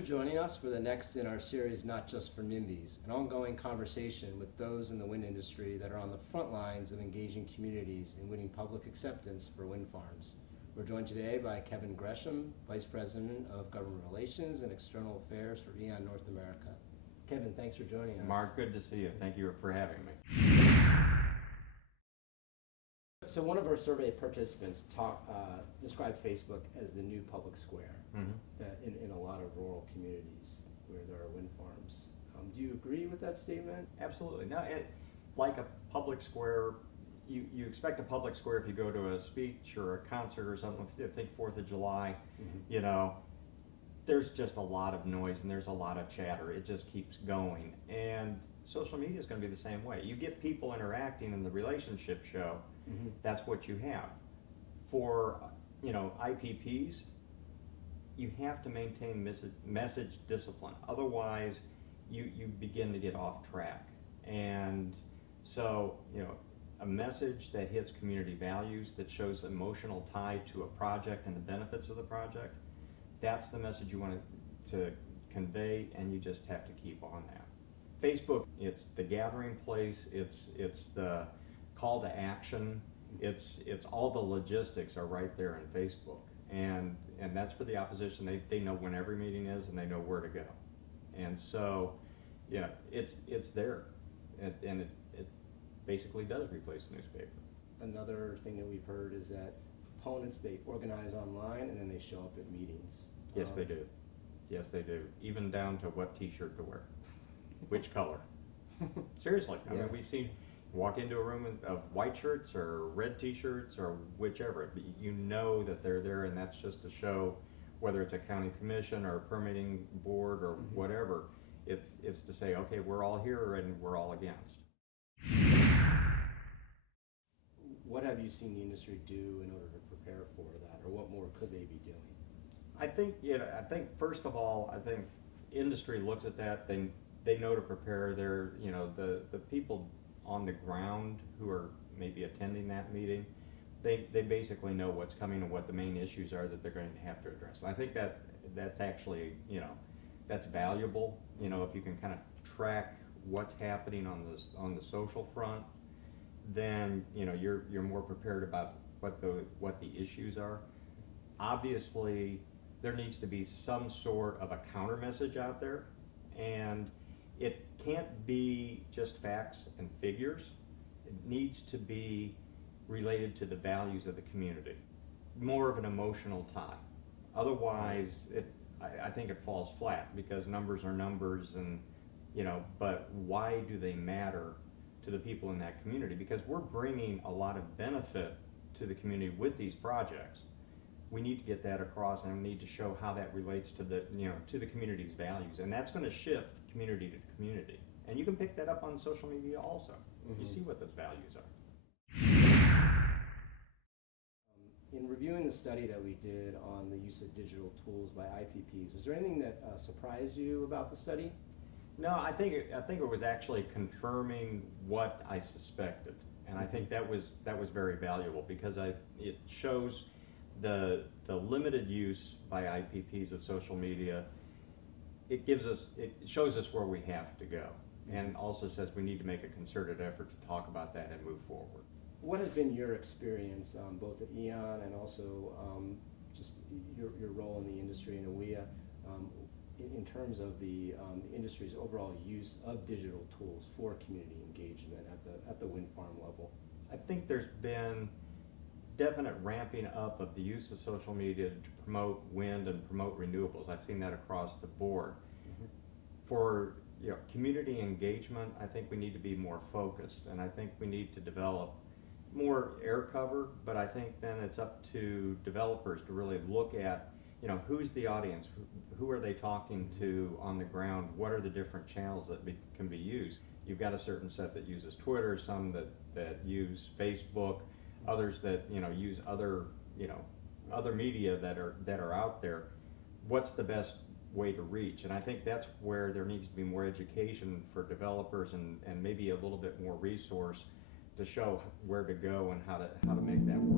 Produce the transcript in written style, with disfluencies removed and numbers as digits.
for joining us for the next in our series, Not Just for NIMBYs, an ongoing conversation with those in the wind industry that are on the front lines of engaging communities in winning public acceptance for wind farms. We're joined today by Kevin Gresham, Vice President of Government Relations and External Affairs for E.ON North America. Kevin, thanks for joining us. Mark, good to see you. Thank you for having me. So one of our survey participants described Facebook as the new public square in a lot of rural communities where there are wind farms. Do you agree with that statement? Absolutely. No, like a public square, you expect a public square if you go to a speech or a concert or something. Think 4th of July, you know, there's just a lot of noise and there's a lot of chatter. It just keeps going. And social media is going to be the same way. You get people interacting in the relationship show. That's what you have. For, you know, IPPs, you have to maintain message discipline. Otherwise, you begin to get off track. And so, you know, a message that hits community values, that shows emotional tie to a project and the benefits of the project, that's the message you want to convey, and you just have to keep on that. Facebook, it's the gathering place, it's the call to action, it's all the logistics are right there in Facebook, and that's for the opposition. They know when every meeting is and they know where to go, and so yeah, it's there, and it basically does replace the newspaper. Another thing that we've heard is that opponents, they organize online and then they show up at meetings. Yes, they do. Yes, they do. Even down to what T-shirt to wear, which color. Seriously, I mean, we've seen walk into a room of white shirts or red T-shirts or whichever. You know that they're there, and that's just to show, whether it's a county commission or a permitting board or whatever. It's to say, okay, we're all here and we're all against. What have you seen the industry do in order to prepare for that, or what more could they be doing? I think first of all, I think industry looks at that. They know to prepare. Their, you know, the people on the ground who are maybe attending that meeting, they basically know what's coming and what the main issues are that they're going to have to address. And I think that's actually, you know, that's valuable. You know, if you can kind of track what's happening on the social front, then, you know, you're more prepared about what the issues are. Obviously, there needs to be some sort of a counter message out there, and it can't be just facts and figures. It needs to be related to the values of the community, more of an emotional tie. Otherwise, I think it falls flat, because numbers are numbers, and, you know, but why do they matter to the people in that community? Because we're bringing a lot of benefit to the community with these projects. We need to get that across, and we need to show how that relates to the, you know, to the community's values, and that's going to shift community to community. And you can pick that up on social media also. You see what those values are. In reviewing the study that we did on the use of digital tools by IPPs, was there anything that surprised you about the study? No, I think it was actually confirming what I suspected, and I think that was very valuable, because it shows the limited use by IPPs of social media. It shows us where we have to go, and also says we need to make a concerted effort to talk about that and move forward. What has been your experience, both at E.ON and also just your role in the industry and AWEA, in terms of the industry's overall use of digital tools for community engagement at the wind farm level? I think there's been definite ramping up of the use of social media to promote wind and promote renewables. I've seen that across the board. For, you know, community engagement, I think we need to be more focused, and I think we need to develop more air cover, but I think then it's up to developers to really look at, you know, who's the audience, who are they talking to on the ground, what are the different channels that can be used. You've got a certain set that uses Twitter, some that use Facebook, others that, you know, use other media that are out there. What's the best way to reach? And I think that's where there needs to be more education for developers, and maybe a little bit more resource to show where to go and how to make that work.